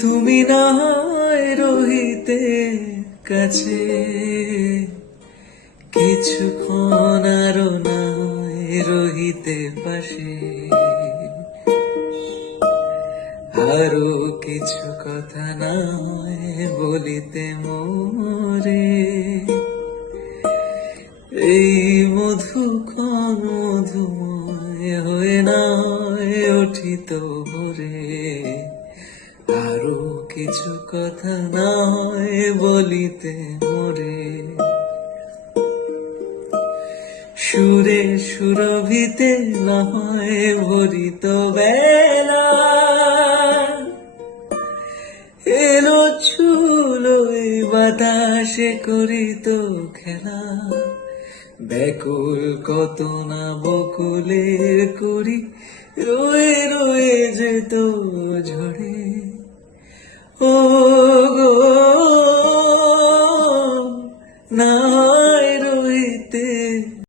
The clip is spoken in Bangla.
তুমি না হয় রহিতে কাছে, কিছুক্ষণ আরো নয় রহিতে পাশে, আরো কিছু কথা নয় বলিতে মোরে। এই মধুক্ষণ মধুময় হয়ে নয় উঠিত ভোরে, আরো কিছু কথা নয় বলিতে মোরে। সুরে সুরভিতে নয় ভরিত বেলা, এলো ছুলো বাতাসে করিত খেলা, ব্যাকুল কত না বকুলের করি রয়ে রয়ে যেত ঝরে। ও গো না হয় রইতে